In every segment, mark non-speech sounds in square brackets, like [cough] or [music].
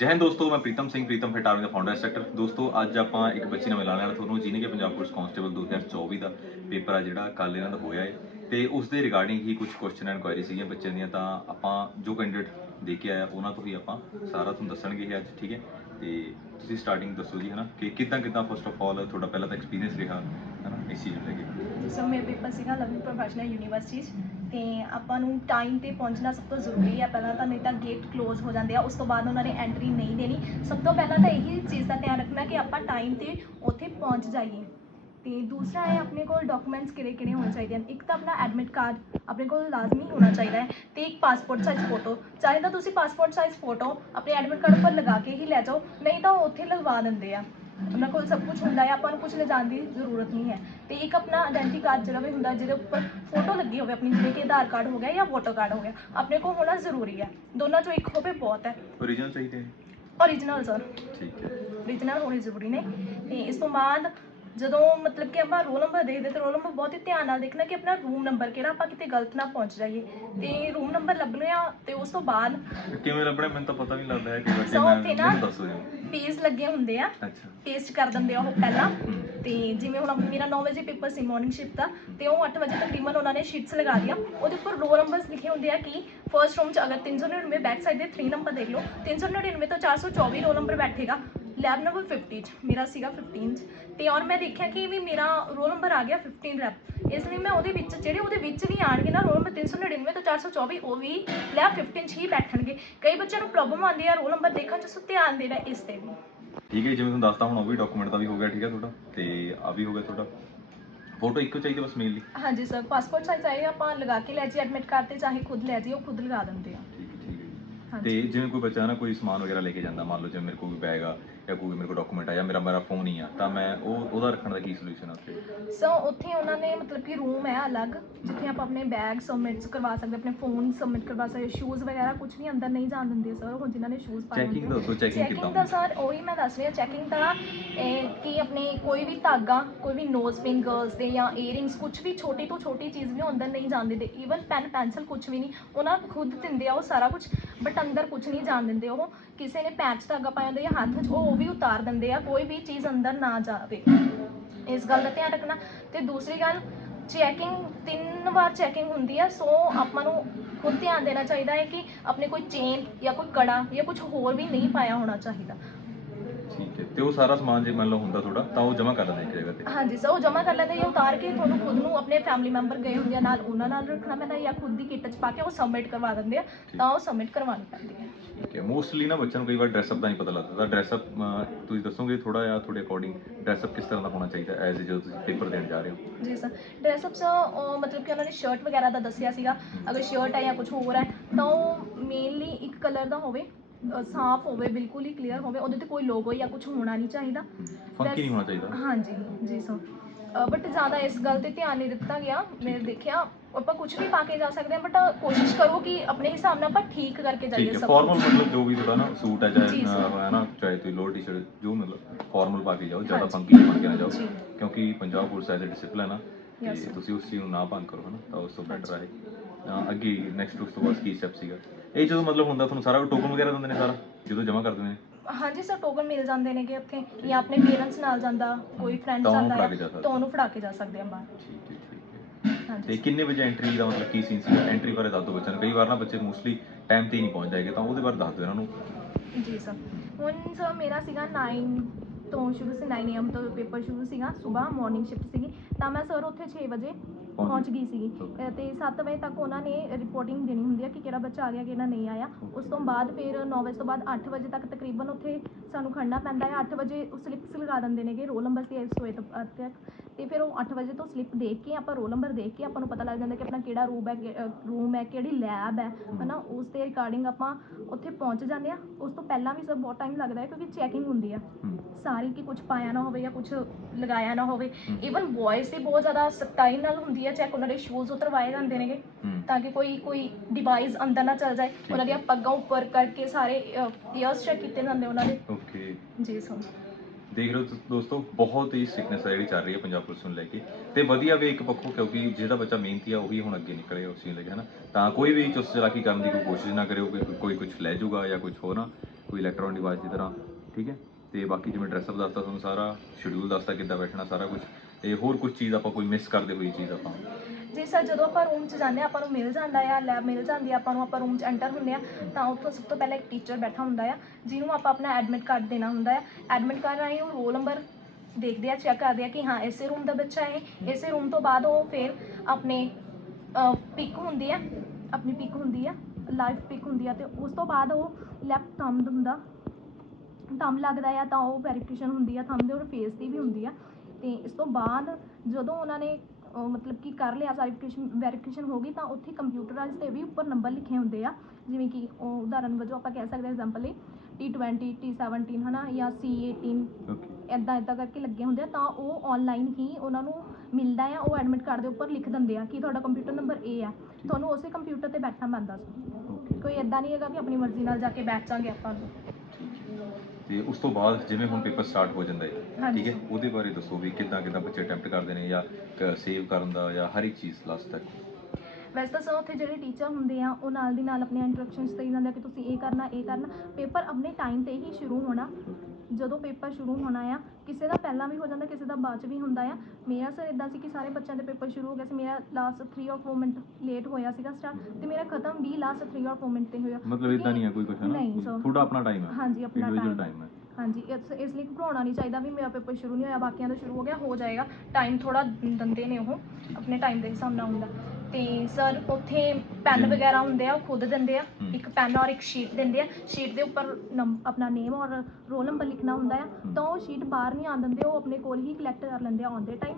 ਜੈਨ ਦੋਸਤੋ, ਮੈਂ Pritam Singh, Pritam fit army ਦਾ ਫਾਊਂਡਰ ਸੈਕਟਰ ਦੋਸਤੋ, ਅੱਜ ਆਪਾਂ ਇੱਕ ਬੱਚੀ ਨਾਲ ਮਿਲਾਉਣ ਵਾਲਾ ਤੁਹਾਨੂੰ ਜਿਹਨੇ ਕਿ ਪੰਜਾਬ ਪੁਲਿਸ ਕਾਂਸਟੇਬਲ 2024 ਦਾ ਪੇਪਰ ਆ ਜਿਹੜਾ ਕੱਲ ਇਹਨਾਂ ਦਾ ਹੋਇਆ ਹੈ ਤੇ ਉਸ ਦੇ ਰਿਗਾਰਡਿੰਗ ਹੀ ਕੁਝ ਕੁਐਸਚਨ ਐਂਡ ਕੁਐਰੀ ਸੀਗੀਆਂ ਬੱਚਿਆਂ ਦੀਆਂ। ਤਾਂ ਆਪਾਂ ਜੋ ਕੈਂਡੀਡੇਟ ਦੇ ਕੇ ਆਇਆ, ਉਹਨਾਂ ਤੋਂ ਹੀ ਆਪਾਂ ਸਾਰਾ ਤੁਹਾਨੂੰ ਦੱਸਣਗੇ ਅੱਜ, ਠੀਕ ਹੈ ਤੇ ਤੁਸੀਂ ਸਟਾਰਟਿੰਗ ਦੱਸੋ ਜੀ, ਹਨਾ? ਕਿ ਕਿਦਾਂ ਕਿਦਾਂ ਫਸਟ ਆਫ ਆਲ ਤੁਹਾਡਾ ਪਹਿਲਾਂ ਤਾਂ ਐਕਸਪੀਰੀਅੰਸ ਰਿਹਾ, ਹਨਾ, ਇਸ ਚੀਜ਼ ਨੂੰ ਲੈ ਕੇ? ਸੋ ਮੇਰਾ ਪੇਪਰ ਸੀਗਾ ਲਵਲੀ ਪ੍ਰੋਫੈਸ਼ਨਲ ਯੂਨੀਵਰਸਿਟੀ ਤੇ ਆਪਾਂ ਨੂੰ ਟਾਈਮ ਤੇ ਪਹੁੰਚਣਾ ਸਭ ਤੋਂ ਜ਼ਰੂਰੀ ਹੈ ਪਹਿਲਾਂ ਤਾਂ ਨਹੀਂ ਤਾਂ ਗੇਟ ਕਲੋਜ਼ ਹੋ ਜਾਂਦੇ ਆ। ਉਸ ਤੋਂ ਬਾਅਦ ਉਹਨਾਂ ਨੇ ਐਂਟਰੀ ਨਹੀਂ ਦੇਣੀ। ਸਭ ਤੋਂ ਪਹਿਲਾਂ ਤਾਂ ਇਹੀ ਚੀਜ਼ ਦਾ ਧਿਆਨ ਰੱਖਣਾ ਕਿ ਆਪਾਂ ਟਾਈਮ ਤੇ ਉੱਥੇ ਪਹੁੰਚ ਜਾਈਏ। ਤੇ ਦੂਸਰਾ ਹੈ ਆਪਣੇ ਕੋਲ ਡਾਕੂਮੈਂਟਸ ਕਿਹੜੇ ਕਿਹੜੇ ਹੋਣੇ ਚਾਹੀਦੇ ਹਨ? ਇੱਕ ਤਾਂ ਆਪਣਾ ਐਡਮਿਟ ਕਾਰਡ ਆਪਣੇ ਕੋਲ ਲਾਜ਼ਮੀ ਹੋਣਾ ਚਾਹੀਦਾ ਹੈ ਤੇ ਇੱਕ ਪਾਸਪੋਰਟ ਸਾਈਜ਼ ਫੋਟੋ ਚਾਹੇ ਤਾਂ ਤੁਸੀਂ ਪਾਸਪੋਰਟ ਸਾਈਜ਼ ਫੋਟੋ ਆਪਣੇ ਐਡਮਿਟ ਕਾਰਡ ਉੱਪਰ ਲਗਾ ਕੇ ਹੀ ਲੈ ਜਾਓ, ਨਹੀਂ ਤਾਂ ਉਹ ਉੱਥੇ ਲਗਵਾ ਦਿੰਦੇ ਆ। ਉਹਨਾਂ ਕੋਲ ਸਭ ਕੁਝ ਹੁੰਦਾ ਹੈ ਆਪਾਂ ਨੂੰ ਕੁਝ ਲਿਜਾਣ ਦੀ ਜ਼ਰੂਰਤ ਨਹੀਂ ਹੈ। ਤੇ ਇੱਕ ਆਪਣਾ ਆਇਡੈਂਟੀ ਕਾਰਡ ਜਿਹੜਾ ਵੀ ਹੁੰਦਾ ਜਿਹਦੇ ਉੱਪਰ ਫੋਟੋ ਲੱਗੀ ਹੋਵੇ ਆਪਣੀ ਜਿਵੇਂ ਕਿ ਆਧਾਰ ਕਾਰਡ ਹੋ ਗਿਆ ਜਾਂ ਵੋਟਰ ਕਾਰਡ ਹੋ ਗਿਆ ਆਪਣੇ ਕੋਲ ਹੋਣਾ ਜ਼ਰੂਰੀ ਹੈ। ਦੋਨਾਂ ਚੋਂ ਇੱਕ ਹੋਵੇ ਬਹੁਤ ਹੈ। ਓਰੀਜਨਲ ਚਾਹੀਦੇ? ਓਰੀਜਨਲ ਸਰ ਠੀਕ ਹੈ। ਓਰੀਜਨਲ ਹੋਣੇ ਜ਼ਰੂਰੀ ਨੇ। ਤੇ ਇਸ ਤੋਂ ਬਾਅਦ ਜਦੋਂ ਮਤਲਬ ਕਿ ਆਪਾਂ ਰੋਲ ਨੰਬਰ ਦੇਖਦੇ ਤੇ ਰੋਲ ਨੰਬਰ ਬਹੁਤ ਹੀ ਧਿਆਨ ਨਾਲ ਦੇਖਣਾ ਕਿ ਆਪਣਾ ਰੂਮ ਨੰਬਰ ਕਿਹੜਾ ਆਪਾਂ ਕਿਤੇ ਗਲਤ ਨਾ ਪਹੁੰਚ ਜਾਈਏ। ਤੇ ਰੂਮ ਨੰਬਰ ਲੱਭਣਾ ਤੇ ਉਸ ਤੋਂ ਬਾਅਦ ਕਿਵੇਂ ਲੱਭਣਾ ਮੈਨੂੰ ਤਾਂ ਪਤਾ ਨਹੀਂ ਲੱਗਦਾ ਹੈ ਕਿ ਸੋ ਉੱਥੇ ਨਾ- ਮੈਨੂੰ ਦੱਸੋ ਜੀ। ਪੇਜ ਲੱਗੇ ਹੁੰਦੇ ਆ ਅੱਛਾ। ਪੇਸਟ ਕਰ ਦਿੰਦੇ ਆ ਉਹ ਪਹਿਲਾਂ। ਤੇ ਜਿਵੇਂ ਹੁਣ ਮੇਰਾ 9 ਵਜੇ ਪੇਪਰ ਸੀ ਮਾਰਨਿੰਗ ਸ਼ਿਫਟ ਦਾ ਤੇ ਉਹ 8 ਵਜੇ ਤਕਰੀਬਨ ਉਹਨਾਂ ਨੇ ਸ਼ੀਟਸ ਲਗਾ ਦਿਆ ਉਹਦੇ ਉੱਪਰ ਰੋ ਨੰਬਰਸ ਲਿਖੇ ਹੁੰਦੇ ਆ ਕਿ ਫਰਸਟ ਰੂਮ 'ਚ ਅਗਰ 399 ਬੈਕ ਸਾਈਡ ਦੇ 3 ਨੰਬਰ ਦੇਖ ਲਓ 399 ਤੋਂ 424 ਰੋਲ ਨੰਬਰ ਬੈਠੇਗਾ। ਲੈਬ ਨੰਬਰ 50 'ਚ ਮੇਰਾ ਸੀਗਾ 15 'ਚ। ਤੇ ਔਰ ਮੈਂ ਦੇਖਿਆ ਕਿ ਵੀ ਮੇਰਾ ਰੋਲ ਨੰਬਰ ਆ ਗਿਆ 15 ਲੈਬ ਇਸ ਲਈ ਮੈਂ ਉਹਦੇ ਵਿੱਚ ਜਿਹੜੇ ਉਹਦੇ ਵਿੱਚ ਵੀ ਆਣਗੇ ਨਾ ਰੋਲ ਨੰਬਰ 399 ਤੋਂ 424 ਉਹ ਵੀ ਲੈਬ 15 'ਚ ਹੀ ਬੈਠਣਗੇ। ਕਈ ਬੱਚਿਆਂ ਨੂੰ ਪ੍ਰੋਬਲਮ ਆਉਂਦੀ ਆ ਰੋਲ ਨੰਬਰ ਦੇਖਣ 'ਚ ਸੋ ਧਿਆਨ ਦੇਣਾ ਇਸ ਤੇ ਵੀ। ਠੀਕ ਹੈ ਜਿਵੇਂ ਤੁਹਾਨੂੰ ਦੱਸਤਾ ਹੁਣ ਉਹ ਵੀ ਡਾਕੂਮੈਂਟ ਦਾ ਵੀ ਹੋ ਗਿਆ ਠੀਕ ਹੈ ਤੁਹਾਡਾ? ਤੇ ਆ ਵੀ ਹੋ ਗਿਆ ਤੁਹਾਡਾ। ਫੋਟੋ ਇੱਕੋ ਚਾਹੀਦੀ ਬਸ ਮੇਨਲੀ ਹਾਂਜੀ ਸਰ ਪਾਸਪੋਰਟ ਸਾਈਜ਼ ਆਏ ਆਪਾਂ ਲਗਾ ਕੇ ਲੈ ਜੀ ਐਡਮਿਟ ਕਾਰਡ ਤੇ ਚਾਹੇ ਖੁਦ ਲੈ ਜੀ ਉਹ ਖੁਦ ਲਗਾ ਦਿੰਦੇ ਆ। ਠੀਕ ਹੈ ਠੀਕ ਹੈ ਜੀ। ਹਾਂਜੀ। ਤੇ ਜਿਵੇਂ ਕੋਈ ਬੱਚਾ ਨਾ ਕੋਈ ਸਮਾਨ ਵਗੈਰਾ ਲੈ ਕੇ ਜਾਂਦਾ ਮੰਨ ਲਓ ਜਿਵੇਂ ਮੇਰੇ ਕੋਲ ਕੋਈ ਬੈਗ ਆ ਜਾਂ ਕੋਈ ਮੇਰੇ ਕੋਲ ਡਾਕੂਮੈਂਟ ਆ ਜਾਂ ਮੇਰਾ ਮੇਰਾ ਫੋਨ ਹੀ ਆ ਤਾਂ ਮੈਂ ਉਹ ਉਹਦਾ ਰੱਖਣ ਦਾ ਕੀ ਸੋਲੂਸ਼ਨ ਆ ਉੱਥੇ? ਸੋ ਉੱਥੇ ਉਹਨਾਂ ਨੇ ਮਤਲਬ ਕਿ ਰੂਮ ਹੈ ਅਲੱਗ ਜਿੱਥੇ ਆਪਾਂ ਆਪਣੇ ਬੈਗ ਸਬਮਿਟ ਕਰਵਾ ਸਕਦੇ ਆਪਣੇ ਫੋਨ ਸਬਮਿਟ ਕਰਵਾ ਸਕਦੇ ਸ਼ੂਜ਼ ਵਗੈਰਾ ਕੁਝ ਵੀ ਅੰਦਰ ਨਹੀਂ ਜਾਣ ਦਿੰਦੇ ਸਰ ਉਹ ਜਿਨ੍ਹਾਂ ਨੇ ਸ਼ੂਜ਼ ਪਾਏ ਚੈਕਿੰਗ ਦੱਸੋ ਚੈਕਿੰਗ ਕਿੱਦਾਂ ਚੈਕਿੰਗ ਦਾ ਸਰ ਉਹੀ ਮੈਂ ਦੱਸ ਰਹੀ ਹਾਂ ਚੈਕਿੰਗ ਦਾ ਇਹ ਕਿ ਆਪਣੇ ਕੋਈ ਵੀ ਧਾਗਾ ਕੋਈ ਵੀ ਨੋਜ਼ ਪਿਨ ਗਰਲਸ ਦੇ ਜਾਂ ਈਅਰਿੰਗਸ ਕੁਝ ਵੀ ਛੋਟੀ ਤੋਂ ਛੋਟੀ ਚੀਜ਼ ਵੀ ਉਹ ਅੰਦਰ ਨਹੀਂ ਜਾਣ ਦਿੰਦੇ ਈਵਨ ਪੈਨ ਪੈਨਸਲ ਕੁਝ ਵੀ ਨਹੀਂ ਉਹਨਾਂ ਖੁਦ ਦਿੰਦੇ ਆ ਉਹ ਸਾਰਾ ਕੁਝ ਬਟ ਅੰਦਰ ਕੁਝ ਨਹੀਂ ਜਾਣ ਦਿੰਦੇ ਉਹ ਕਿਸੇ ਨੇ ਪੈਰ 'ਚ ਧਾਗਾ ਪਾਇਆ ਹੁੰਦਾ ਜਾਂ ਹੱਥ 'ਚ ਉਹ ਵੀ ਉਤਾਰ ਦਿੰਦੇ ਆ, ਕੋਈ ਵੀ ਚੀਜ਼ ਅੰਦਰ ਨਾ ਜਾਵੇ। ਇਸ ਗੱਲ ਦਾ ਧਿਆਨ ਰੱਖਣਾ। ਤੇ ਦੂਸਰੀ ਗੱਲ ਚੈਕਿੰਗ ਤਿੰਨ ਵਾਰ ਚੈਕਿੰਗ ਹੁੰਦੀ ਆ, ਸੋ ਆਪਾਂ ਨੂੰ ਖੁਦ ਧਿਆਨ ਦੇਣਾ ਚਾਹੀਦਾ ਹੈ ਕਿ ਆਪਣੇ ਕੋਈ ਚੇਨ ਜਾਂ ਕੋਈ ਕੜਾ ਜਾਂ ਕੁਝ ਹੋਰ ਵੀ ਨਹੀਂ ਪਾਇਆ ਹੋਣਾ ਚਾਹੀਦਾ। ਤੇ ਉਹ ਸਾਰਾ ਸਮਾਨ ਜੇ ਮੰਨ ਲਓ ਹੁੰਦਾ ਤੁਹਾਡਾ ਤਾਂ ਉਹ ਜਮ੍ਹਾਂ ਕਰ ਦਿੰਦੇ ਇੱਕ ਜਗ੍ਹਾ ਤੇ। ਹਾਂਜੀ ਸਰ ਉਹ ਜਮ੍ਹਾਂ ਕਰ ਲੈਂਦੇ ਜਾਂ ਉਤਾਰ ਕੇ ਤੁਹਾਨੂੰ ਖੁਦ ਨੂੰ ਆਪਣੇ ਫੈਮਿਲੀ ਮੈਂਬਰ ਗਏ ਹੁੰਦੇ ਆ ਨਾਲ ਉਹਨਾਂ ਨਾਲ ਰੱਖਣਾ ਪੈਂਦਾ ਜਾਂ ਖੁਦ ਦੀ ਕਿੱਟ 'ਚ ਪਾ ਕੇ ਉਹ ਸਬਮਿਟ ਕਰਵਾ ਦਿੰਦੇ ਆ ਤਾਂ ਉਹ ਸਬਮਿਟ ਕਰਵਾਉਣੀ ਪੈਂਦੀ ਹੈ ਠੀਕ ਹੈ ਮੋਸਟਲੀ ਨਾ ਬੱਚਿਆਂ ਨੂੰ ਕਈ ਵਾਰ ਡਰੈਸਅਪ ਦਾ ਨਹੀਂ ਪਤਾ ਲੱਗਦਾ। ਤਾਂ ਡਰੈਸਅਪ ਤੁਸੀਂ ਦੱਸੋਗੇ ਥੋੜਾ ਜਿਹਾ ਤੁਹਾਡੇ ਅਕੋਰਡਿੰਗ ਡਰੈਸਅਪ ਕਿਸ ਤਰ੍ਹਾਂ ਦਾ ਹੋਣਾ ਚਾਹੀਦਾ ਐਜ਼ ਜਦੋਂ ਤੁਸੀਂ ਪੇਪਰ ਦੇਣ ਜਾ ਰਹੇ ਹੋ? ਜੀ ਸਰ ਡਰੈਸ ਅਪ ਸਰ ਮਤਲਬ ਕਿ ਉਹਨਾਂ ਨੇ ਸ਼ਰਟ ਵਗੈਰਾ ਦਾ ਦੱਸਿਆ ਸੀਗਾ। ਅਗਰ ਸ਼ਰਟ ਹੈ ਜਾਂ ਕੁਝ ਹੋਰ ਹੈ ਤਾਂ ਉਹ ਮੇਨਲੀ ਇੱਕ ਕਲਰ ਦਾ ਹੋਵੇ ਸਾਫ਼ ਹੋਵੇ ਬਿਲਕੁਲ ਹੀ ਕਲੀਅਰ ਹੋਵੇ ਉਹਦੇ ਤੇ ਕੋਈ ਲੋਗੋ ਜਾਂ ਕੁਝ ਹੋਣਾ ਨਹੀਂ ਚਾਹੀਦਾ। ਫੰਕੀ ਨਹੀਂ ਹੋਣਾ ਚਾਹੀਦਾ। ਹਾਂਜੀ ਜੀ ਸਰ ਬਟ ਜ਼ਿਆਦਾ ਇਸ ਗੱਲ ਤੇ ਧਿਆਨ ਨਹੀਂ ਦਿੱਤਾ ਗਿਆ। ਮੈਂ ਦੇਖਿਆ ਆਪਾਂ ਕੁਝ ਵੀ ਪਾ ਕੇ ਜਾ ਸਕਦੇ ਹਾਂ ਬਟ ਕੋਸ਼ਿਸ਼ ਕਰੋ ਕਿ ਆਪਣੇ ਹਿਸਾਬ ਨਾਲ ਆਪਾਂ ਠੀਕ ਕਰਕੇ ਠੀਕ ਜਾਈਏ ਹੈ ਸਭ ਫਾਰਮਲ ਮਤਲਬ ਜੋ ਵੀ ਤੁਹਾਡਾ ਨਾ ਸੂਟ ਹੈ [laughs] ਚਾਹੇ ਜੀ, sir. ਅਹ, ਹੈ ਨਾ ਚਾਹੇ ਤੁਸੀਂ ਲੋਅਰ ਟੀ-ਸ਼ਰਟ ਜੋ ਮਤਲਬ ਫਾਰਮਲ ਪਾ ਕੇ ਜਾਓ ਜ਼ਿਆਦਾ ਹਾਂਜੀ। ਫੰਕੀ ਬਣ ਕੇ ਨਾ ਜਾਓ। ਜੀ। ਕਿਉਂਕਿ Punjab police as a discipline ਆ Yes, ਤੇ sir. ਤੁਸੀਂ ਉਸ ਚੀਜ਼ ਨੂੰ ਨਾ ਭੰਗ ਕਰੋ ਹਨਾ ਤਾਂ ਉਸ ਤੋਂ ਬੈਟਰ ਹੈ ਤਾਂ ਅੱਗੇ ਨੈਕਸਟ ਉਸ ਤੋਂ ਬਾਅਦ ਕੀ ਸਟੈਪ ਸੀਗਾ? ਇਹ ਜਦੋਂ ਮਤਲਬ ਹੁੰਦਾ ਤੁਹਾਨੂੰ ਸਾਰਾ ਟੋਕਨ ਵਗੈਰਾ ਦਿੰਦੇ ਨੇ ਸਾਰਾ? ਜਦੋਂ ਜਮ੍ਹਾਂ ਕਰ ਦਿੰਦੇ ਨੇ? ਹਾਂਜੀ ਸਰ ਟੋਕਨ ਮਿਲ ਜਾਂਦੇ ਨੇਗੇ ਉੱਥੇ ਜਾਂ ਆਪਣੇ ਪੇਰੈਂਟਸ ਨਾਲ ਜਾਂਦਾ ਕੋਈ ਫਰੈਂਡ ਤਾਂ ਉਹਨੂੰ ਜਾਂਦਾ ਫੜਾ ਹੈ ਕੇ ਜਾ ਸਕਦੇ। ਤਾਂ ਉਹਨੂੰ ਫੜਾ ਕੇ ਜਾ ਸਕਦੇ ਆ ਬਾਹਰ। ਠੀਕ ਠੀਕ ਹੈ। ਤੇ ਹਾਂਜੀ ਕਿੰਨੇ ਵਜੇ ਐਂਟਰੀ ਦਾ ਮਤਲਬ ਕੀ ਸੀਨ ਸੀਗਾ? ਐਂਟਰੀ ਬਾਰੇ ਦੱਸ ਦਿਓ ਬੱਚਿਆਂ ਨੂੰ। ਕਈ ਵਾਰ ਨਾ ਬੱਚੇ ਮੋਸਟਲੀ ਟਾਈਮ ਤੇ ਹੀ ਨਹੀਂ ਪਹੁੰਚ ਜਾਏਗੇ ਤਾਂ ਉਹਦੇ ਬਾਰੇ ਦੱਸ ਦਿਓ ਇਹਨਾਂ ਨੂੰ। ਜੀ ਸਰ। ਹੁਣ ਸਰ ਮੇਰਾ ਸੀਗਾ 9 ਤੋਂ ਸ਼ੁਰੂ ਸੀ 9 AM ਤੋਂ ਪੇਪਰ ਸ਼ੁਰੂ ਸੀਗਾ। ਸਵੇਰ ਮਾਰਨਿੰਗ ਸ਼ਿਫਟ ਸੀਗੀ। ਤਾਂ ਮੈਂ ਸਰ ਉੱਥੇ 6 ਵਜੇ ਪਹੁੰਚ ਗਈ। ਸੀਗੀ. ਅ, ਤੇ 7 ਵਜੇ ਤੱਕ ਉਹਨਾਂ ਨੇ ਰਿਪੋਰਟਿੰਗ ਦੇਣੀ ਹੁੰਦੀ ਹੈ ਕਿ ਕਿਹੜਾ ਬੱਚਾ ਆ ਗਿਆ ਕਿਹੜਾ ਨਹੀਂ ਆਇਆ। ਉਸ ਤੋਂ ਬਾਅਦ ਫਿਰ 9 ਵਜੇ ਤੋਂ ਬਾਅਦ 8 ਵਜੇ ਤੱਕ ਤਕਰੀਬਨ ਉੱਥੇ ਸਾਨੂੰ ਖੜਨਾ ਪੈਂਦਾ ਹੈ। 8 ਵਜੇ ਉਹ ਸਲਿੱਪਸ ਲਗਾ ਦਿੰਦੇ ਨੇਗੇ ਰੋਲ ਨੰਬਰ ਤੇ ਇਸ ਹੋਏ ਤੱਕ ਤੇ ਫਿਰ ਉਹ 8 ਵਜੇ ਤੋਂ ਸਲਿੱਪ ਦੇਖ ਕੇ ਆਪਾਂ ਰੋਲ ਨੰਬਰ ਦੇਖ ਕੇ ਆਪਾਂ ਨੂੰ ਪਤਾ ਲੱਗ ਜਾਂਦਾ ਕਿ ਆਪਣਾ ਕਿਹੜਾ ਰੂਮ ਹੈ ਰੂਮ ਹੈ ਕਿਹੜੀ ਲੈਬ ਹੈ। ਹਨਾ ਉਸ ਦੇ ਰਿਗਾਰਡਿੰਗ ਆਪਾਂ ਉੱਥੇ ਪਹੁੰਚ ਜਾਂਦੇ ਆ ਉਸ ਤੋਂ ਪਹਿਲਾਂ ਵੀ ਸਰ ਬਹੁਤ ਟਾਈਮ ਲੱਗਦਾ ਹੈ ਕਿਉਂਕਿ ਚੈਕਿੰਗ ਹੁੰਦੀ ਆ ਹੂੰ। ਸਾਰੀ ਕਿ ਕੁਝ ਪਾਇਆ ਨਾ ਹੋਵੇ ਜਾਂ ਕੁਝ ਲਗਾਇਆ ਨਾ ਹੋਵੇ। ਇਵਨ ਬॉयਜ਼ ਦੀ ਬਹੁਤ ਜ਼ਿਆਦਾ ਸਖਤਾਈ ਨਾਲ ਹੁੰਦੀ ਹੈ ਚੈੱਕ ਉਹਨਾਂ ਦੇ ਸ਼ੂਜ਼ ਉਤਰਵਾਏ ਜਾਂਦੇ ਨੇਗੇ। ਹੂੰ। ਤਾਂ ਕਿ ਕੋਈ ਕੋਈ ਡਿਵਾਈਸ ਅੰਦਰ ਨਾ ਚਲ ਜਾਏ। ਉਹਨਾਂ ਦੀਆਂ ਪੱਗਾਂ ਉੱਪਰ ਕਰਕੇ ਸਾਰੇ ਈਅਰਸ ਚੈੱਕ ਕੀਤੇ ਜਾਂਦੇ ਉਹਨਾਂ ਦੇ। ਓਕੇ ਜੀ ਸਰ। ਦੇਖ ਰਹੇ ਹੋ ਤੁਸੀਂ ਦੋਸਤੋ ਬਹੁਤ ਹੀ ਸਿਕਨੈਸ ਹੈ ਜਿਹੜੀ ਚੱਲ ਰਹੀ ਹੈ ਪੰਜਾਬ ਪੁਲਿਸ ਨੂੰ ਲੈ ਕੇ। ਤੇ ਵਧੀਆ ਵੀ ਇੱਕ ਪੱਖੋਂ ਕਿਉਂਕਿ ਜਿਹੜਾ ਬੱਚਾ ਮਿਹਨਤੀ ਆ ਉਹੀ ਹੁਣ ਅੱਗੇ ਨਿਕਲੇ ਉਸ ਚੀਜ਼ ਲੈ ਕੇ ਹਨਾ? ਤਾਂ ਕੋਈ ਵੀ ਚੁਸਤ ਚਲਾਕੀ ਕਰਨ ਦੀ ਕੋਈ ਕੋਸ਼ਿਸ਼ ਨਾ ਕਰਿਓ ਕਿ ਕੋਈ ਕੁਝ ਲੈ ਜਾਊਗਾ ਜਾਂ ਕੁਝ ਹੋਰ ਨਾ ਕੋਈ ਇਲੈਕਟ੍ਰੋਨਿਕ ਡਿਵਾਈਸ ਦੀ ਤਰ੍ਹਾਂ ਠੀਕ ਹੈ? ਤੇ ਬਾਕੀ ਜਿਵੇਂ ਡਰੈਸਅਪ ਦੱਸਤਾ ਤੁਹਾਨੂੰ ਸਾਰਾ ਸ਼ਡਿਊਲ ਦੱਸਤਾ ਕਿੱਦਾਂ ਬੈਠਣਾ ਸਾਰਾ ਕੁਝ ਤੇ ਹੋਰ ਕੁਝ ਚੀਜ਼ ਆਪਾਂ ਕੋਈ ਮਿਸ ਕਰਦੇ ਹੋਈ ਚੀਜ਼ ਆਪਾਂ। ਜੇ ਸਰ ਜਦੋਂ ਆਪਾਂ ਰੂਮ 'ਚ ਜਾਂਦੇ ਹਾਂ, ਆਪਾਂ ਨੂੰ ਮਿਲ ਜਾਂਦਾ ਆ ਲੈਬ ਮਿਲ ਜਾਂਦੀ ਆ, ਆਪਾਂ ਨੂੰ ਆਪਾਂ ਰੂਮ 'ਚ ਐਂਟਰ ਹੁੰਦੇ ਆ, ਤਾਂ ਉੱਥੋਂ ਸਭ ਤੋਂ ਪਹਿਲਾਂ ਇੱਕ ਟੀਚਰ ਬੈਠਾ ਹੁੰਦਾ ਆ, ਜਿਹਨੂੰ ਆਪਾਂ ਆਪਣਾ ਐਡਮਿਟ ਕਾਰਡ ਦੇਣਾ ਹੁੰਦਾ ਆ। ਐਡਮਿਟ ਕਾਰਡ ਰਾਹੀਂ ਉਹ ਰੋਲ ਨੰਬਰ ਦੇਖਦੇ ਆ ਚੈੱਕ ਕਰਦੇ ਆ ਕਿ ਹਾਂ, ਇਸੇ ਰੂਮ ਦਾ ਬੱਚਾ ਹੈ ਇਸੇ ਰੂਮ ਤੋਂ ਬਾਅਦ ਉਹ ਫਿਰ ਆਪਣੇ ਪਿਕ ਹੁੰਦੀ ਆ, ਆਪਣੀ ਪਿਕ ਹੁੰਦੀ ਆ ਲਾਈਵ ਪਿਕ ਹੁੰਦੀ ਆ, ਤੇ ਉਸ ਤੋਂ ਬਾਅਦ ਉਹ ਲੈਫਟ ਥੰਬ ਹੁੰਦਾ ਥੰਬ ਲੱਗਦਾ ਆ, ਤਾਂ ਉਹ ਵੈਰੀਫਿਕੇਸ਼ਨ ਹੁੰਦੀ ਆ ਥੰਬ ਦੇ ਔਰ ਫੇਸ ਦੀ ਵੀ ਹੁੰਦੀ ਆ, ਤੇ ਇਸ ਤੋਂ ਬਾਅਦ ਜਦੋਂ ਉਹਨਾਂ ਨੇ ਮਤਲਬ ਕਿ ਕਰ ਲਿਆ ਵੈਰੀਫਿਕੇਸ਼ਨ ਵੈਰੀਫਿਕੇਸ਼ਨ ਹੋ ਗਈ ਤਾਂ ਉੱਥੇ ਕੰਪਿਊਟਰਾਈਜ਼ ਤੇ ਵੀ ਉੱਪਰ ਨੰਬਰ ਲਿਖੇ ਹੁੰਦੇ ਆ। ਜਿਵੇਂ ਕਿ ਉਹ ਉਦਾਹਰਨ ਵਜੋਂ ਆਪਾਂ ਕਹਿ ਸਕਦੇ ਹਾਂ ਐਗਜ਼ਾਮਪਲ ਲਈ T20 T17 ਹਨਾ ਜਾਂ C18 ਓਕੇ ਇਦਾਂ ਇਦਾਂ ਕਰਕੇ ਲੱਗੇ ਹੁੰਦੇ ਆ ਤਾਂ ਉਹ ਆਨਲਾਈਨ ਹੀ ਉਹਨਾਂ ਨੂੰ ਮਿਲਦਾ ਆ ਉਹ ਐਡਮਿਟ ਕਾਰਡ ਦੇ ਉੱਪਰ ਲਿਖ ਦਿੰਦੇ ਆ ਕਿ ਤੁਹਾਡਾ ਕੰਪਿਊਟਰ ਨੰਬਰ ਇਹ ਆ। ਤੁਹਾਨੂੰ ਉਸੇ ਕੰਪਿਊਟਰ ਤੇ ਬੈਠਣਾ ਪੈਂਦਾ ਸੀ। ਕੋਈ ਇਦਾਂ ਨਹੀਂ ਹੈਗਾ ਕਿ ਆਪਣੀ ਮਰਜ਼ੀ ਨਾਲ ਜਾ ਕੇ ਬੈਠ ਜਾਾਂਗੇ ਆਪਾਂ ਤੇ ਉਸ ਤੋਂ ਬਾਅਦ ਜਿਵੇਂ ਹੁਣ ਪੇਪਰ ਸਟਾਰਟ ਹੋ ਜਾਂਦਾ ਹੈ। ਠੀਕ ਹੈ ਉਹਦੇ ਬਾਰੇ ਦੱਸੋ ਵੀ ਕਿੱਦਾਂ ਕਿੱਦਾਂ ਬੱਚੇ ਅਟੈਂਪਟ ਕਰਦੇ ਨੇ ਜਾਂ ਸੇਵ ਕਰਨ ਦਾ ਜਾਂ ਹਰ ਇੱਕ ਚੀਜ਼ ਲਾਸਟ ਤੱਕ ਵੈਸੇ ਤਾਂ ਸਰ ਉੱਥੇ ਜਿਹੜੇ ਟੀਚਰ ਹੁੰਦੇ ਆ ਉਹ ਨਾਲ ਦੀ ਨਾਲ ਆਪਣੇ ਇੰਸਟਰਕਸ਼ਨਸ ਦੇ ਜਾਂਦੇ ਕਿ ਤੁਸੀਂ ਇਹ ਕਰਨਾ ਇਹ ਕਰਨਾ ਪੇਪਰ ਆਪਣੇ ਟਾਈਮ ਤੇ ਹੀ ਸ਼ੁਰੂ ਹੋਣਾ। ਜਦੋਂ ਪੇਪਰ ਸ਼ੁਰੂ ਹੋਣਾ ਆ ਕਿਸੇ ਦਾ ਪਹਿਲਾਂ ਵੀ ਹੋ ਜਾਂਦਾ ਕਿਸੇ ਦਾ ਬਾਅਦ ਚ ਵੀ ਹੁੰਦਾ ਆ। ਮੇਰਾ ਸਰ ਇਦਾਂ ਸੀ ਕਿ ਸਾਰੇ ਬੱਚਿਆਂ ਦੇ ਪੇਪਰ ਸ਼ੁਰੂ ਹੋ ਗਏ ਸੀ। ਮੇਰਾ ਲਾਸਟ 3 ਔਰ 4 ਮਿੰਟ ਲੇਟ ਹੋਇਆ ਸੀਗਾ ਸਟਾਰਟ ਤੇ ਮੇਰਾ ਖਤਮ ਵੀ ਲਾਸਟ 3 ਔਰ 4 ਮਿੰਟ ਤੇ ਹੋਇਆ। ਮਤਲਬ ਇਦਾਂ ਨਹੀਂ ਹੈ ਕੋਈ ਕੁਛ ਹੈ ਨਾ ਨਹੀਂ, sir। ਤੁਹਾਡਾ ਆਪਣਾ ਟਾਈਮ ਹੈ ਹਾਂਜੀ ਆਪਣਾ ਟਾਈਮ ਹੈ ਹਾਂਜੀ ਇਸ ਇਸ ਲਈ ਘਬਰਾਉਣਾ ਨਹੀਂ ਚਾਹੀਦਾ ਵੀ ਮੇਰਾ ਪੇਪਰ ਸ਼ੁਰੂ ਨਹੀਂ ਹੋਇਆ ਬਾਕੀਆਂ ਦਾ ਸ਼ੁਰੂ ਹੋ ਗਿਆ ਹੋ ਜਾਏਗਾ। ਟਾਈਮ ਥੋੜਾ ਦਿੰਦੇ ਨੇ ਉਹ ਆਪਣੇ ਟਾਈਮ ਦੇ ਹਿਸਾਬ ਨਾਲ ਹੁੰਦਾ। ਤੇ ਸਰ ਉੱਥੇ ਪੈਨ। ਵਗੈਰਾ ਹੁੰਦੇ ਆ ਉਹ ਖੁਦ ਦਿੰਦੇ ਆ। ਇੱਕ ਪੈਨ ਔਰ ਇੱਕ ਸ਼ੀਟ ਦਿੰਦੇ ਆ ਸ਼ੀਟ ਦੇ ਉੱਪਰ ਨੰਬ- ਆਪਣਾ ਨੇਮ ਔਰ ਰੋਲ ਨੰਬਰ ਲਿਖਣਾ ਹੁੰਦਾ ਆ। ਤਾਂ ਉਹ ਸ਼ੀਟ ਬਾਹਰ ਨਹੀਂ ਆਉਣ ਦਿੰਦੇ ਉਹ ਆਪਣੇ ਕੋਲ ਹੀ ਕਲੈਕਟ ਕਰ ਲੈਂਦੇ ਆ ਔਨ ਦੇ ਟਾਈਮ.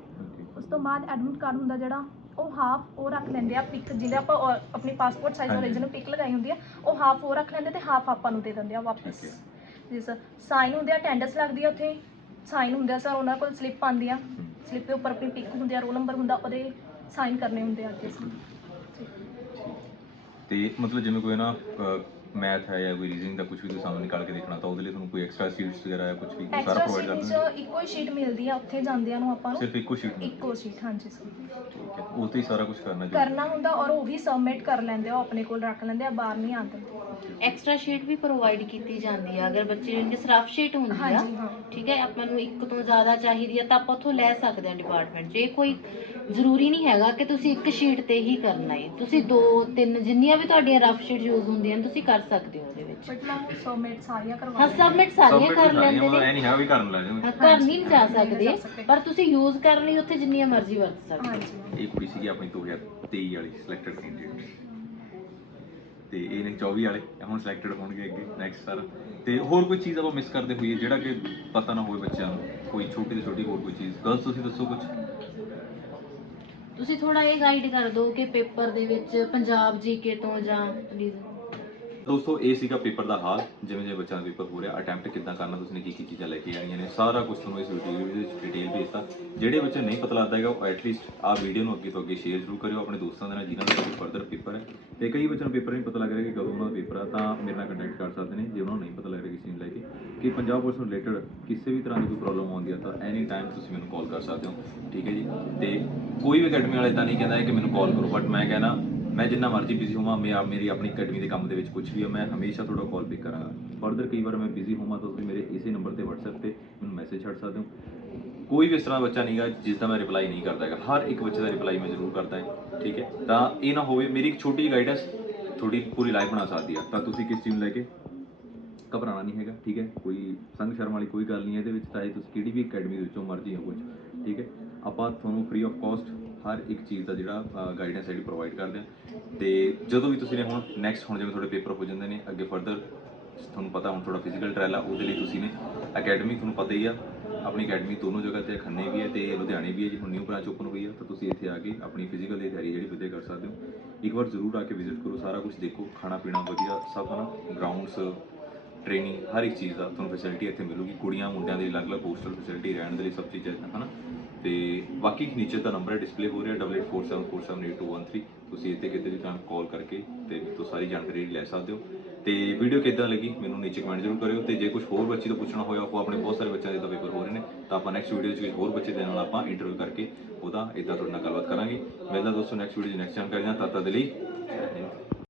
ਉਸ ਤੋਂ ਬਾਅਦ ਐਡਮਿਟ ਕਾਰਡ ਹੁੰਦਾ ਜਿਹੜਾ ਉਹ ਹਾਫ ਉਹ ਰੱਖ ਲੈਂਦੇ ਆ ਪਿਕ ਜਿਹਦੇ ਆਪਾਂ ਔਰ ਆਪਣੀ ਪਾਸਪੋਰਟ ਸਾਈਜ਼ ਹਾਂਜੀ। ਓਰੀਜਨਲ ਪਿਕ ਲਗਾਈ ਹੁੰਦੀ ਆ ਉਹ ਹਾਫ ਉਹ ਰੱਖ ਲੈਂਦੇ ਤੇ ਹਾਫ ਆਪਾਂ ਨੂੰ ਦੇ ਦਿੰਦੇ ਆ ਵਾਪਸ ਠੀਕ ਹੈ। ਜੀ ਸਰ ਸਾਈਨ ਹੁੰਦੇ ਆ ਅਟੈਂਡੈਂਸ ਲੱਗਦੀ ਆ ਉੱਥੇ ਸਾਈਨ ਹੁੰਦੇ ਆ ਸਰ ਉਹਨਾਂ ਕੋਲ ਸਲਿੱਪ ਆਉਂਦੀ ਆ। ਸਲਿੱਪ ਦੇ ਉੱਪਰ ਆਪਣੀ ਪਿਕ ਹੁੰਦੀ ਆ ਰੋਲ ਨੰਬਰ ਹੁੰਦਾ ਉਹਦੇ ਸਾਈਨ ਕਰਨੇ ਹੁੰਦੇ ਆ ਅੱਗੇ ਤੇ ਮਤਲਬ ਜਿਵੇਂ ਕੋਈ ਨਾ ਮੈਥ ਹੈ ਜਾਂ ਕੋਈ ਰੀਜ਼ਨਿੰਗ ਦਾ ਕੁਝ ਵੀ ਤੁਸੀਂ ਸਾਨੂੰ ਨਿਕਾਲ ਕੇ ਦੇਖਣਾ ਤਾਂ ਉਹਦੇ ਲਈ ਤੁਹਾਨੂੰ ਕੋਈ ਐਕਸਟਰਾ ਸ਼ੀਟਸ ਵਗੈਰਾ ਜਾਂ ਕੁਝ ਵੀ ਸਾਰਾ ਪ੍ਰੋਵਾਈਡ ਕਰਦੇ ਵਿੱਚ ਇੱਕੋ ਹੀ ਸ਼ੀਟ ਮਿਲਦੀ ਆ ਉੱਥੇ ਜਾਂਦਿਆਂ ਨੂੰ ਆਪਾਂ ਨੂੰ। ਸਿਰਫ ਇੱਕੋ ਸ਼ੀਟ ਇੱਕੋ ਸ਼ੀਟ ਹਾਂਜੀ ਸਰ। ਠੀਕ ਹੈ ਉਹ ਤੇ ਹੀ ਸਾਰਾ ਕੁਝ ਕਰਨਾ ਜੀ ਕਰਨਾ ਹੁੰਦਾ ਔਰ ਉਹ ਵੀ ਸਬਮਿਟ ਕਰ ਲੈਂਦੇ ਆ ਉਹ ਆਪਣੇ ਕੋਲ ਰੱਖ ਲੈਂਦੇ ਆ ਬਾਹਰ ਨਹੀਂ ਆਉਂਦੇ ਐਕਸਟਰਾ ਸ਼ੀਟ ਵੀ ਪ੍ਰੋਵਾਈਡ ਕੀਤੀ ਜਾਂਦੀ ਆ ਅਗਰ ਬੱਚੇ ਦੀ ਰਫ ਸ਼ੀਟ ਹੁੰਦੀ ਆ ਹਾਂਜੀ ਹਾਂ। ਠੀਕ ਹੈ ਆਪਾਂ ਨੂੰ ਇੱਕ ਤੋਂ ਜ਼ਿਆਦਾ ਚਾਹੀਦੀ ਆ ਤਾਂ ਆਪਾਂ ਉੱਥੋਂ ਲੈ ਸਕਦੇ ਹਾਂ ਡਿਪਾਰਟਮੈਂਟ 'ਚ ਇਹ ਕੋਈ ਜ਼ਰੂਰੀ ਨਹੀਂ ਹੈਗਾ ਕਿ ਤੁਸੀਂ ਇੱਕ ਸ਼ੀਟ ਤੇ ਹੀ ਕਰਨਾ ਹੈ। ਤੁਸੀਂ ਦੋ ਤਿੰਨ ਜਿੰਨੀਆਂ ਵੀ ਤੁਹਾਡੀਆਂ ਰਫ ਸ਼ੀਟ ਯੂਜ਼ ਹੁੰਦੀਆਂ ਨੇ ਤੁਸੀਂ ਕਰ ਸਕਦੇ ਹੋ ਉਹਦੇ ਵਿੱਚ। ਬਟ ਮੈਂ ਸਬਮਿਟ ਸਾਰੀਆਂ ਕਰਵਾ ਹਾਂ ਸਬਮਿਟ ਸਾਰੀਆਂ ਕਰ ਲੈਂਦੇ ਨੇ। ਐ ਨਹੀਂ ਹੈ ਵੀ ਕਰਨ ਲੈ ਜਾਓ ਹਾਂ, ਘਰ ਨਹੀਂ ਜਾ ਨਹੀਂ ਜਾ ਸਕਦੇ ਸਕਦੇ। ਪਰ ਤੁਸੀਂ ਯੂਜ਼ ਕਰਨ ਲਈ ਉੱਥੇ ਜਿੰਨੀਆਂ ਮਰਜ਼ੀ ਵਰਤ ਸਕਦੇ ਹੋ। ਹਾਂਜੀ ਇਹ ਕੁੜੀ ਸੀਗੀ ਆਪਣੀ 2023 ਵਾਲੀ ਸਿਲੈਕਟਡ ਕੈਂਡੀਡੇਟ ਤੇ ਇਹ ਨੇ 24 ਵਾਲੇ ਇਹ ਹੁਣ ਸਿਲੈਕਟਡ ਹੋਣਗੇ ਅੱਗੇ ਨੈਕਸਟ ਸਾਲ ਤੇ ਹੋਰ ਕੋਈ ਚੀਜ਼ ਆਪਾਂ ਮਿਸ ਕਰਦੇ ਹੋਈਏ ਜਿਹੜਾ ਕਿ ਪਤਾ ਨਾ ਹੋਵੇ ਬੱਚਿਆਂ ਨੂੰ ਕੋਈ ਛੋਟੀ ਤੋਂ ਛੋਟੀ ਹੋਰ ਕੋਈ ਚੀਜ਼। ਗਰਲਸ ਤੁਸੀਂ ਦੱਸੋ ਕੁਝ ਤੁਸੀਂ ਥੋੜਾ ਇਹ ਗਾਈਡ ਕਰ ਦਿਓ ਕਿ ਪੇਪਰ ਦੇ ਵਿੱਚ ਪੰਜਾਬ ਜੀਕੇ ਤੋਂ ਜਾਂ ਪਲੀਜ਼ ਦੋਸਤੋ, ਇਹ ਸੀਗਾ ਪੇਪਰ ਦਾ ਹਾਲ, ਜਿਵੇਂ ਜਿਵੇਂ ਬੱਚਿਆਂ ਦਾ ਪੇਪਰ ਹੋ ਰਿਹਾ, ਅਟੈਂਪਟ ਕਿੱਦਾਂ ਕਰਨਾ ਤੁਸੀਂ ਕੀ ਕੀ ਚੀਜ਼ਾਂ ਲੈ ਕੇ ਆਣੀਆਂ ਨੇ, ਸਾਰਾ ਕੁਝ ਤੁਹਾਨੂੰ ਇਸ ਵੀਡੀਓ ਵਿੱਚ ਡਿਟੇਲ ਭੇਜਤਾ ਜਿਹੜੇ ਬੱਚੇ ਨਹੀਂ ਪਤਾ ਲੱਗਦਾ ਹੈਗਾ, ਉਹ ਐਟਲੀਸਟ ਆਹ ਵੀਡੀਓ ਨੂੰ ਅੱਗੇ ਤੋਂ ਅੱਗੇ ਸ਼ੇਅਰ ਜ਼ਰੂਰ ਕਰਿਓ, ਆਪਣੇ ਦੋਸਤਾਂ ਦੇ ਨਾਲ, ਜਿਨ੍ਹਾਂ ਦਾ ਕੋਈ ਫਰਦਰ ਪੇਪਰ ਹੈ। ਤੇ ਕਈ ਬੱਚਿਆਂ ਨੂੰ ਪੇਪਰ ਨਹੀਂ ਪਤਾ ਲੱਗ ਰਿਹਾ ਕਿ ਕਦੋਂ ਉਹਨਾਂ ਦਾ ਪੇਪਰ ਆ, ਤਾਂ ਮੇਰੇ ਨਾਲ ਕੰਟੈਕਟ ਕਰ ਸਕਦੇ ਨੇ, ਜੇ ਉਹਨਾਂ ਨੂੰ ਨਹੀਂ ਪਤਾ ਲੱਗ ਰਿਹਾ ਕਿਸੇ ਨੂੰ ਲੈ ਕੇ, ਕਿ ਪੰਜਾਬ ਪੁਲਿਸ ਨੂੰ ਰਿਲੇਟਡ ਕਿਸੇ ਵੀ ਤਰ੍ਹਾਂ ਦੀ ਕੋਈ ਪ੍ਰੋਬਲਮ ਆਉਂਦੀ ਆ, ਤਾਂ ਐਨੀ ਟਾਈਮ ਤੁਸੀਂ ਮੈਨੂੰ ਕਾਲ ਕਰ ਸਕਦੇ ਹੋ, ਠੀਕ ਹੈ ਜੀ? ਤੇ ਕੋਈ ਵੀ ਅਕੈਡਮੀ ਵਾਲਾ ਇਦਾਂ ਨਹੀਂ ਕਹਿੰਦਾ ਹੈ ਕਿ ਮੈਨੂੰ ਕਾਲ ਕਰੋ ਬਟ ਮੈਂ ਕਹਿੰਦਾ ਮੈਂ ਜਿੰਨਾ ਮਰਜ਼ੀ ਬਿਜ਼ੀ ਹੋਵਾਂ, ਮੈਂ ਮੇਰੀ ਆਪਣੀ ਅਕੈਡਮੀ ਦੇ ਕੰਮ ਦੇ ਵਿੱਚ ਕੁਝ ਵੀ ਹੈ ਮੈਂ ਹਮੇਸ਼ਾ ਤੁਹਾਡਾ ਕਾਲ ਪਿਕ ਕਰਾਂਗਾ। ਫਰਦਰ ਕਈ ਵਾਰ ਮੈਂ ਬਿਜ਼ੀ ਹੋਵਾਂ ਤਾਂ ਤੁਸੀਂ ਮੇਰੇ ਇਸੇ ਨੰਬਰ ਤੇ WhatsApp ਤੇ ਮੈਨੂੰ ਮੈਸੇਜ ਛੱਡ ਸਕਦੇ ਹੋ। ਕੋਈ ਵੀ ਇਸ ਤਰ੍ਹਾਂ ਦਾ ਬੱਚਾ ਨਹੀਂਗਾ ਜਿਸ ਦਾ ਮੈਂ ਰਿਪਲਾਈ ਨਹੀਂ ਕਰਦਾ ਹੈਗਾ। ਹਰ ਇੱਕ ਬੱਚੇ ਦਾ ਰਿਪਲਾਈ ਮੈਂ ਜ਼ਰੂਰ ਕਰਦਾ ਹਾਂ, ਠੀਕ ਹੈ? ਤਾਂ ਇਹ ਨਾ ਹੋਵੇ, ਮੇਰੀ ਇੱਕ ਛੋਟੀ ਗਾਈਡੈਂਸ ਤੁਹਾਡੀ ਪੂਰੀ ਲਾਈਫ ਬਣਾ ਸਕਦੀ ਆ। ਤਾਂ ਤੁਸੀਂ ਕਿਸ ਚੀਜ਼ ਨੂੰ ਲੈ ਕੇ ਘਬਰਾਉਣਾ ਨਹੀਂ ਹੈਗਾ, ਠੀਕ ਹੈ? ਕੋਈ ਸੰਗ ਸ਼ਰਮ ਵਾਲੀ ਕੋਈ ਗੱਲ ਨਹੀਂ ਹੈ ਇਹਦੇ ਵਿੱਚ, ਚਾਹੇ ਤੁਸੀਂ ਕਿਹੜੀ ਵੀ ਅਕੈਡਮੀ ਦੇ ਵਿੱਚੋਂ ਮਰਜ਼ੀ ਹੋ ਕੁਝ ਠੀਕ ਹੈ? ਆਪਾਂ ਤੁਹਾਨੂੰ ਫ੍ਰੀ ਆਫ ਕਾਸਟ ਹਰ ਇੱਕ ਚੀਜ਼ ਦਾ ਜਿਹੜਾ ਗਾਈਡੈਂਸ ਜਿਹੜੀ ਪ੍ਰੋਵਾਈਡ ਕਰਦੇ ਆ। ਤੇ ਜਦੋਂ ਵੀ ਤੁਸੀਂ ਨੇ ਹੁਣ ਨੈਕਸਟ ਹੁਣ ਜਿਵੇਂ ਤੁਹਾਡੇ ਪੇਪਰ ਹੋ ਜਾਂਦੇ ਨੇ, ਅੱਗੇ ਫਰਦਰ ਤੁਹਾਨੂੰ ਪਤਾ ਹੁਣ ਥੋੜਾ ਫਿਜ਼ੀਕਲ ਟ੍ਰਾਇਲ ਆ, ਉਹਦੇ ਲਈ ਤੁਸੀਂ ਨੇ ਅਕੈਡਮੀ ਤੁਹਾਨੂੰ ਪਤਾ ਹੀ ਆ, ਆਪਣੀ ਅਕੈਡਮੀ ਦੋਨੋਂ ਜਗ੍ਹਾ ਤੇ ਖੰਨੇ ਵੀ ਹੈ ਤੇ ਲੁਧਿਆਣੇ ਵੀ ਹੈ ਜੀ, ਹੁਣ ਨਿਊ ਬ੍ਰਾਂਚ ਓਪਨ ਹੋਈ ਆ, ਤਾਂ ਤੁਸੀਂ ਇੱਥੇ ਆ ਕੇ ਆਪਣੀ ਫਿਜ਼ੀਕਲ ਦੀ ਤਿਆਰੀ ਜਿਹੜੀ ਵਧੀਆ ਕਰ ਸਕਦੇ ਹੋ। ਇੱਕ ਵਾਰ ਜ਼ਰੂਰ ਆ ਕੇ ਵਿਜ਼ਿਟ ਕਰੋ, ਸਾਰਾ ਕੁਝ ਦੇਖੋ, ਖਾਣਾ ਪੀਣਾ ਵਧੀਆ, ਸਭ ਹਨਾ ਗਰਾਊਂਡਸ ਟ੍ਰੇਨਿੰਗ ਹਰ ਇੱਕ ਚੀਜ਼ ਦਾ ਤੁਹਾਨੂੰ ਫੈਸਿਲਿਟੀ ਇੱਥੇ ਮਿਲੂਗੀ। ਕੁੜੀਆਂ, ਮੁੰਡਿਆਂ ਦੇ ਅਲੱਗ-ਅਲੱਗ ਹੋਸਟਲ ਫੈਸਿਲਿਟੀ ਰਹਿਣ ਦੇ ਲਈ ਸਭ ਚੀਜ਼ਾਂ ਇੱਥੇ, ਹਨਾ। ਤੇ ਬਾਕੀ ਨੀਚੇ ਦਾ ਨੰਬਰ ਹੈ ਡਿਸਪਲੇ ਹੋ ਰਿਹਾ 8847478213 ਤੁਸੀਂ ਇੱਥੇ ਕਿਤੇ ਵੀ ਤੁਹਾਨੂੰ ਕਾਲ ਕਰਕੇ ਤੇ ਤੋਂ ਸਾਰੀ ਜਾਣਕਾਰੀ ਲੈ ਸਕਦੇ ਹੋ। ਤੇ ਵੀਡੀਓ ਕਿੱਦਾਂ ਲੱਗੀ? ਮੈਨੂੰ ਨੀਚੇ ਕਮੈਂਟ ਜ਼ਰੂਰ ਕਰਿਓ। ਤੇ ਜੇ ਕੁਝ ਹੋਰ ਬੱਚੇ ਤੋਂ ਪੁੱਛਣਾ ਹੋਇਆ, ਉਹ ਆਪਣੇ ਬਹੁਤ ਸਾਰੇ ਬੱਚਿਆਂ ਦੇ ਤਾਂ ਪੇਪਰ ਹੋ ਰਹੇ ਨੇ, ਤਾਂ ਆਪਾਂ ਨੈਕਸਟ ਵੀਡੀਓ 'ਚ ਕੁਝ ਹੋਰ ਬੱਚੇ ਦੇ ਨਾਲ ਆਪਾਂ ਇੰਟਰਵਿਊ ਕਰਕੇ ਉਹਦਾ ਇਦਾਂ ਤੁਹਾਡੇ ਨਾਲ ਗੱਲਬਾਤ ਕਰਾਂਗੇ। ਮਿਲਦਾ ਦੋਸਤੋ ਨੈਕਸਟ ਵੀਡੀਓ 'ਚ ਨੈਕਸਟ ਜਾਣਕਾਰੀ ਨਾਲ ਤਦ ਤੱਕ ਦੇ ਲਈ